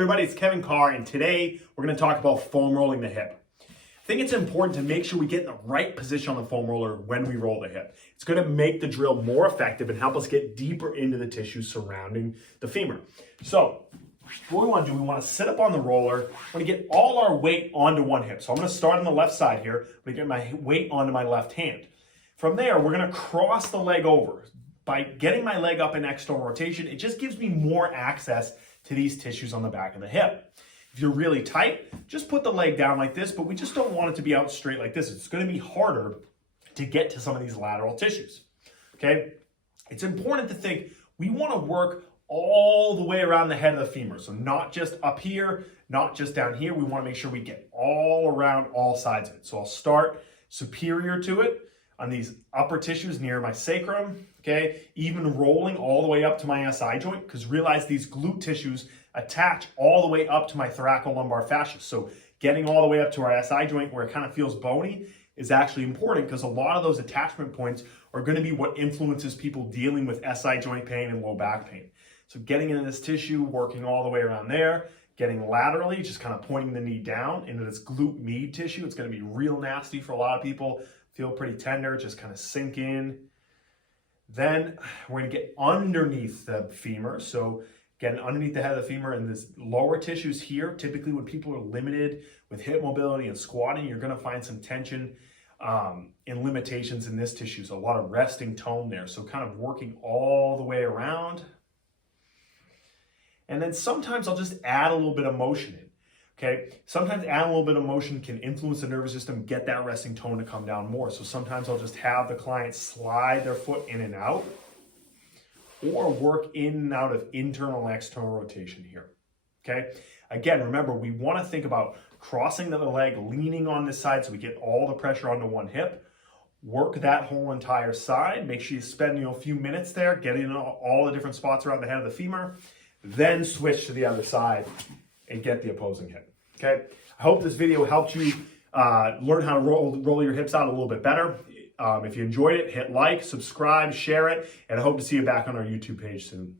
everybody, it's Kevin Carr, and today we're going to talk about foam rolling the hip. I think it's important to make sure we get in the right position on the foam roller when we roll the hip. It's going to make the drill more effective and help us get deeper into the tissue surrounding the femur. So what we want to do, we want to sit up on the roller. We want to get all our weight onto one hip. So I'm going to start on the left side here. I'm going to get my weight onto my left hand. From there, we're going to cross the leg over. By getting my leg up in external rotation, it just gives me more access to these tissues on the back of the hip. If you're really tight, just put the leg down like this, but we just don't want it to be out straight like this. It's going to be harder to get to some of these lateral tissues, okay? It's important to think we want to work all the way around the head of the femur. So not just up here, not just down here. We want to make sure we get all around all sides of it. So I'll start superior to it on these upper tissues near my sacrum, okay? Even rolling all the way up to my SI joint, because realize these glute tissues attach all the way up to my thoracolumbar fascia. So getting all the way up to our SI joint where it kind of feels bony is actually important, because a lot of those attachment points are going to be what influences people dealing with SI joint pain and low back pain. So getting into this tissue, working all the way around there, getting laterally, just kind of pointing the knee down into this glute med tissue. It's going to be real nasty for a lot of people. Feel pretty tender, just kind of sink in. Then we're going to get underneath the femur. So getting underneath the head of the femur and this lower tissues here. Typically when people are limited with hip mobility and squatting, you're going to find some tension and limitations in this tissue. So a lot of resting tone there. So kind of working all the way around. And then sometimes I'll just add a little bit of motion in. Okay, sometimes adding a little bit of motion can influence the nervous system, get that resting tone to come down more. So sometimes I'll just have the client slide their foot in and out, or work in and out of internal and external rotation here. Okay, again, remember, we want to think about crossing the leg, leaning on this side so we get all the pressure onto one hip. Work that whole entire side. Make sure you spend a few minutes there, getting in all the different spots around the head of the femur. Then switch to the other side and get the opposing hip. Okay, I hope this video helped you learn how to roll your hips out a little bit better. If you enjoyed it, hit like, subscribe, share it, and I hope to see you back on our YouTube page soon.